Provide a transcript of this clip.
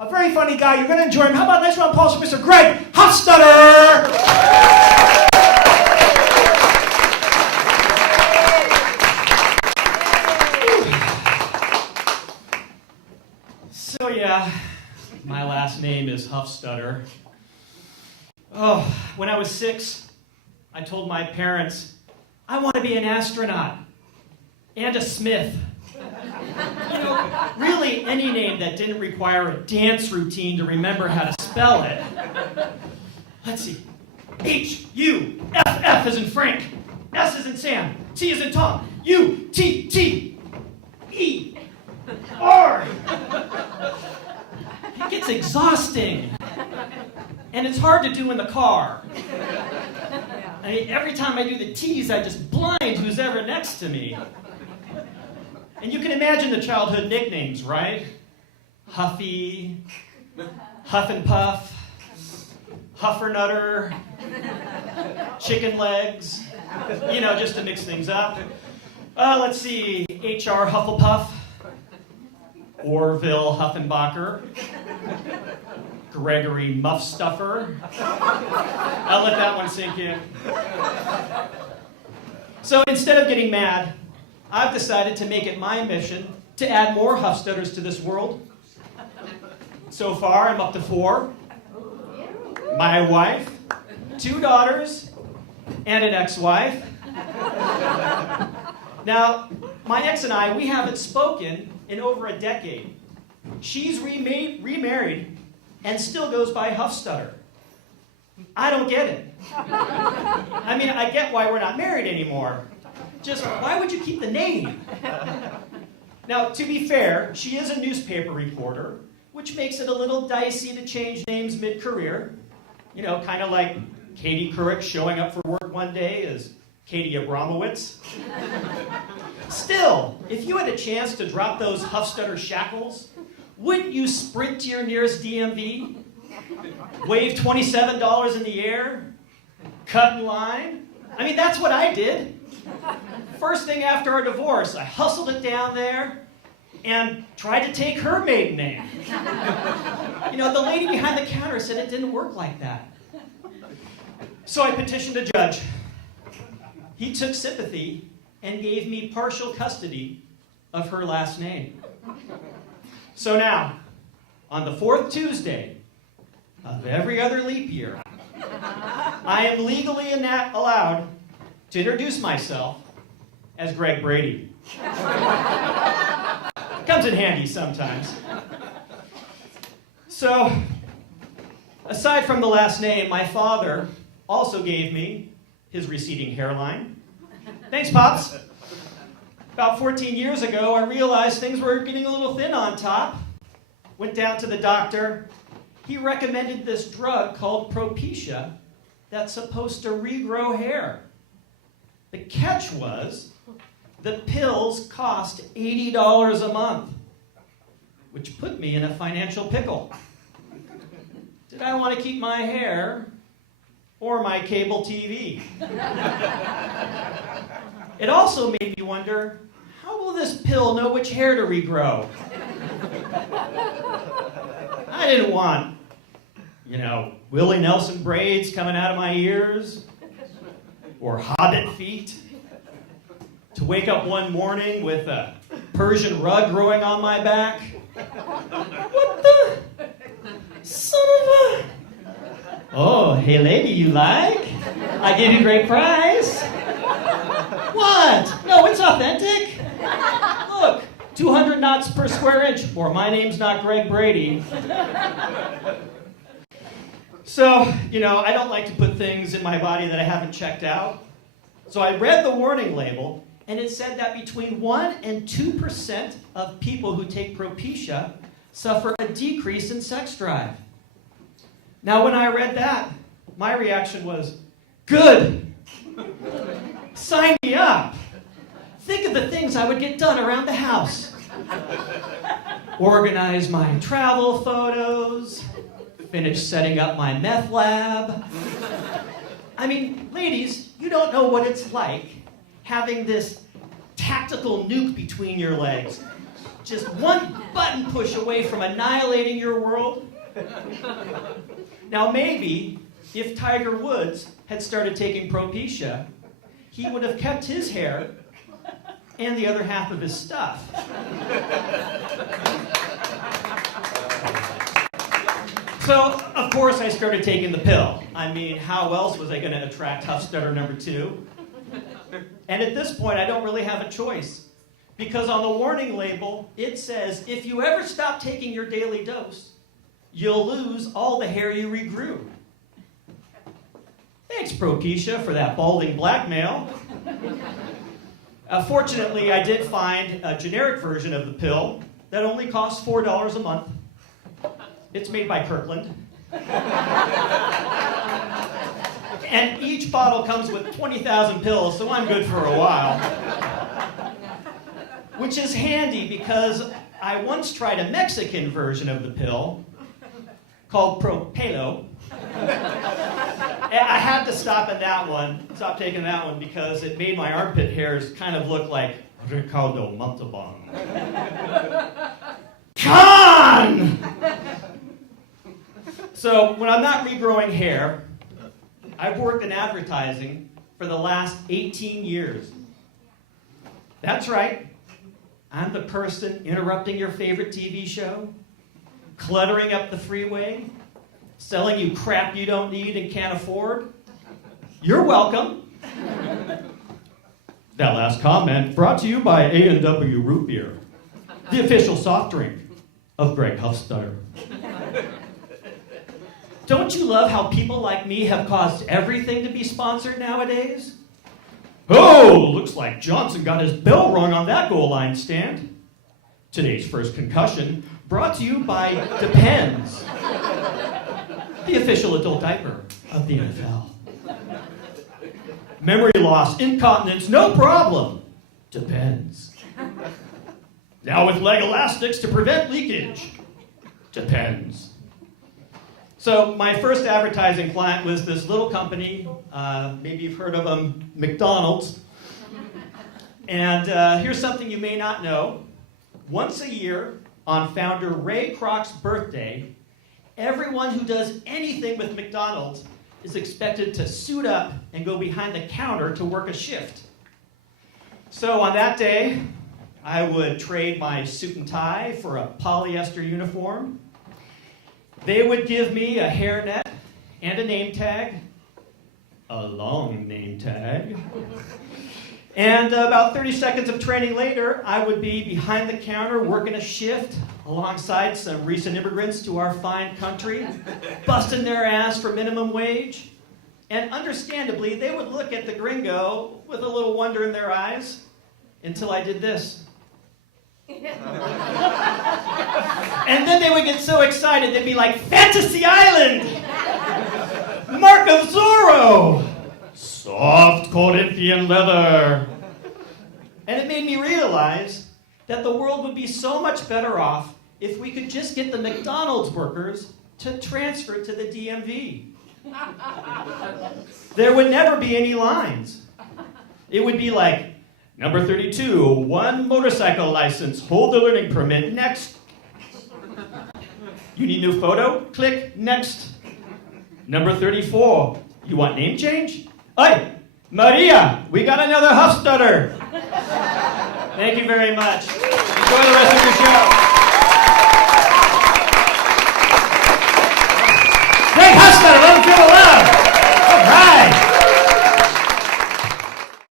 A very funny guy. You're going to enjoy him. How about a nice round of applause for Mr. Greg Huffstutter? So yeah, my last name is Huffstutter. Oh, when I was 6, I told my parents, I want to be an astronaut and a smith. You know, really any name that didn't require a dance routine to remember how to spell it. Let's see. H-U-F-F as in Frank. S as in Sam. T as in Tom. U-T-T-E-R. It gets exhausting. And it's hard to do in the car. I mean, every time I do the T's, I just blind who's ever next to me. And you can imagine the childhood nicknames, right? Huffy, Huff and Puff, Huffernutter, Chicken Legs, you know, just to mix things up. Let's see, H.R. Hufflepuff, Orville Huffenbacher, Gregory Muffstuffer. I'll let that one sink in. So instead of getting mad, I've decided to make it my mission to add more Huffstutters to this world. So far, I'm up to 4. My wife, 2 daughters, and an ex-wife. Now, my ex and I, we haven't spoken in over a decade. She's remarried and still goes by Huffstutter. I don't get it. I mean, I get why we're not married anymore. Just, why would you keep the name? Now, to be fair, she is a newspaper reporter, which makes it a little dicey to change names mid-career. You know, kind of like Katie Couric showing up for work one day as Katie Abramowitz. Still, if you had a chance to drop those Huffstutter shackles, wouldn't you sprint to your nearest DMV, wave $27 in the air, cut in line? I mean, that's what I did. First thing after our divorce, I hustled it down there and tried to take her maiden name. You know, the lady behind the counter said it didn't work like that. So I petitioned a judge. He took sympathy and gave me partial custody of her last name. So now, on the 4th Tuesday of every other leap year, I am legally allowed to introduce myself as Greg Brady. Comes in handy sometimes. So, aside from the last name, my father also gave me his receding hairline. Thanks, Pops. About 14 years ago, I realized things were getting a little thin on top. Went down to the doctor. He recommended this drug called Propecia that's supposed to regrow hair. The catch was, the pills cost $80 a month, which put me in a financial pickle. Did I want to keep my hair or my cable TV? It also made me wonder, how will this pill know which hair to regrow? I didn't want, you know, Willie Nelson braids coming out of my ears, or hobbit feet, to wake up one morning with a Persian rug growing on my back. What the? Son of a... Oh, hey lady, you like? I give you a great price. What? No, it's authentic. Look, 200 knots per square inch, or my name's not Greg Brady. So, you know, I don't like to put things in my body that I haven't checked out. So I read the warning label, and it said that between 1 and 2% of people who take Propecia suffer a decrease in sex drive. Now, when I read that, my reaction was, good. Sign me up. Think of the things I would get done around the house. Organize my travel photos, finish setting up my meth lab. I mean, ladies, you don't know what it's like having this tactical nuke between your legs, just one button push away from annihilating your world. Now maybe if Tiger Woods had started taking Propecia, he would have kept his hair and the other half of his stuff. So, of course, I started taking the pill. I mean, how else was I going to attract Huffstutter number 2? And at this point, I don't really have a choice. Because on the warning label, it says, if you ever stop taking your daily dose, you'll lose all the hair you regrew. Thanks, Propecia, for that balding blackmail. Fortunately, I did find a generic version of the pill that only costs $4 a month. It's made by Kirkland. And each bottle comes with 20,000 pills, so I'm good for a while. Which is handy because I once tried a Mexican version of the pill called Propelo. I had to stop taking that one, because it made my armpit hairs kind of look like Ricardo Montalban. Con! So when I'm not regrowing hair, I've worked in advertising for the last 18 years. That's right. I'm the person interrupting your favorite TV show, cluttering up the freeway, selling you crap you don't need and can't afford. You're welcome. That last comment brought to you by A&W Root Beer, the official soft drink of Greg Huffstutter. Don't you love how people like me have caused everything to be sponsored nowadays? Oh, looks like Johnson got his bell rung on that goal line stand. Today's first concussion brought to you by Depends, the official adult diaper of the NFL. Memory loss, incontinence, no problem. Depends. Now with leg elastics to prevent leakage. Depends. So my first advertising client was this little company, maybe you've heard of them, McDonald's. And here's something you may not know. Once a year, on founder Ray Kroc's birthday, everyone who does anything with McDonald's is expected to suit up and go behind the counter to work a shift. So on that day, I would trade my suit and tie for a polyester uniform. They would give me a hairnet and a name tag, a long name tag. And about 30 seconds of training later, I would be behind the counter working a shift alongside some recent immigrants to our fine country, busting their ass for minimum wage. And understandably, they would look at the gringo with a little wonder in their eyes until I did this. And then they would get so excited, they'd be like, Fantasy Island! Mark of Zorro! Soft Corinthian leather! And it made me realize that the world would be so much better off if we could just get the McDonald's workers to transfer to the DMV. There would never be any lines. It would be like, number 32, 1 motorcycle license, hold the learning permit, next. You need new photo? Click, next. Number 34, you want name change? Hey, Maria, we got another Huffstutter. Thank you very much. Enjoy the rest of your show.